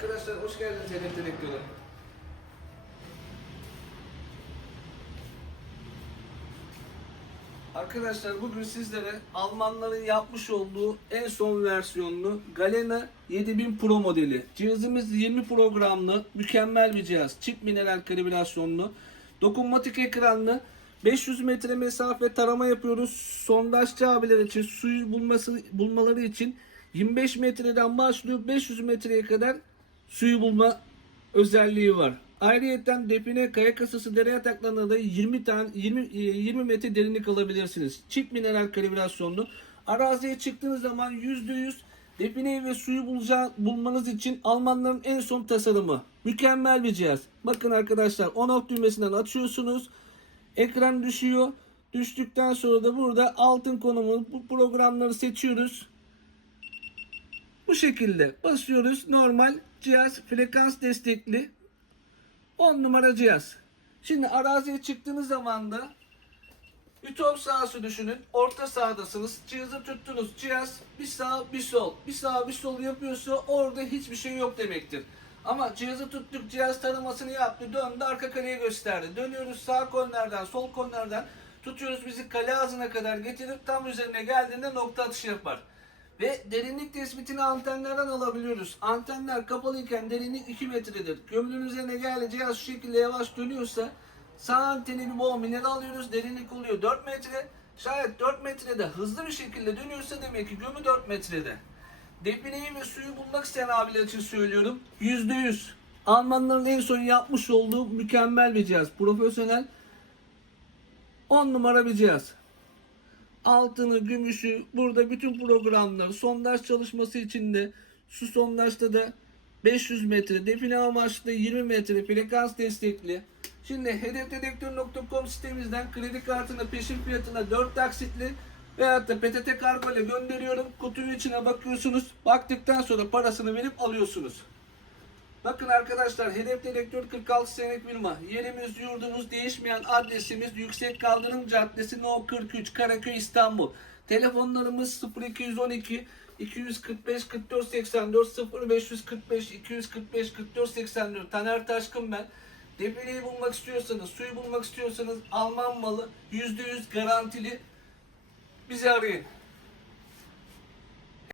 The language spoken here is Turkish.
Arkadaşlar hoş geldiniz Hedef Direktörü. Arkadaşlar bugün sizlere Almanların yapmış olduğu en son versiyonlu Galena 7000 Pro modeli. Cihazımız 20 programlı, mükemmel bir cihaz. Çift mineral kalibrasyonlu, dokunmatik ekranlı, 500 metre mesafe tarama yapıyoruz. Sondajcı abiler için suyu bulması bulmaları için 25 metreden başlıyor 500 metreye kadar suyu bulma özelliği var. Ayrıyeten define kaya kasası dere yataklarına da 20 tane 20 e, 20 metre derinlik alabilirsiniz. Çift mineral kalibrasyonlu. Araziye çıktığınız zaman %100 defineyi ve suyu bulacağı, bulmanız için Almanların en son tasarımı. Mükemmel bir cihaz. Bakın arkadaşlar on off düğmesinden açıyorsunuz. Ekran düşüyor. Düştükten sonra da burada altın konumu bu programları seçiyoruz. Bu şekilde basıyoruz. Normal cihaz frekans destekli. 10 numara cihaz. Şimdi araziye çıktığınız zaman da Ütop sahası düşünün. Orta sahadasınız. Cihazı tuttunuz. Cihaz bir sağ bir sol. Bir sağ bir sol yapıyorsa orada hiçbir şey yok demektir. Ama cihazı tuttuk. Cihaz tanımasını yaptı. Döndü. Arka kaleye gösterdi. Dönüyoruz sağ kornerden sol kornerden. Tutuyoruz bizi kale ağzına kadar getirip tam üzerine geldiğinde nokta atışı yapar. Ve derinlik tespitini antenlerden alabiliyoruz. Antenler kapalıyken derinlik 2 metredir. Gömülün üzerine geldi cihaz şu şekilde yavaş dönüyorsa sağ anteni bir bol mineral alıyoruz. Derinlik oluyor 4 metre. Şayet 4 metrede hızlı bir şekilde dönüyorsa demek ki gömü 4 metrede. Defineyi ve suyu bulmak isteyen abiler için söylüyorum. %100. Almanların en son yapmış olduğu mükemmel bir cihaz. Profesyonel 10 numara bir cihaz altını, gümüşü, burada bütün programları, sondaj çalışması için de su sondajda da 500 metre, define amaçlı 20 metre frekans destekli. Şimdi hedefdedektör.com sitemizden kredi kartına peşin fiyatına 4 taksitli veyahut da PTT kargo ile gönderiyorum. Kutunun içine bakıyorsunuz. Baktıktan sonra parasını verip alıyorsunuz. Bakın arkadaşlar Hedef Dedektör 46 senelik firma. Yerimiz yurdumuz değişmeyen adresimiz Yüksek Kaldırım Caddesi No 43 Karaköy İstanbul. Telefonlarımız 0212 245 44 84 0545 245 44 84 Taner Taşkın ben. Defineyi bulmak istiyorsanız, suyu bulmak istiyorsanız Alman malı %100 garantili bizi arayın.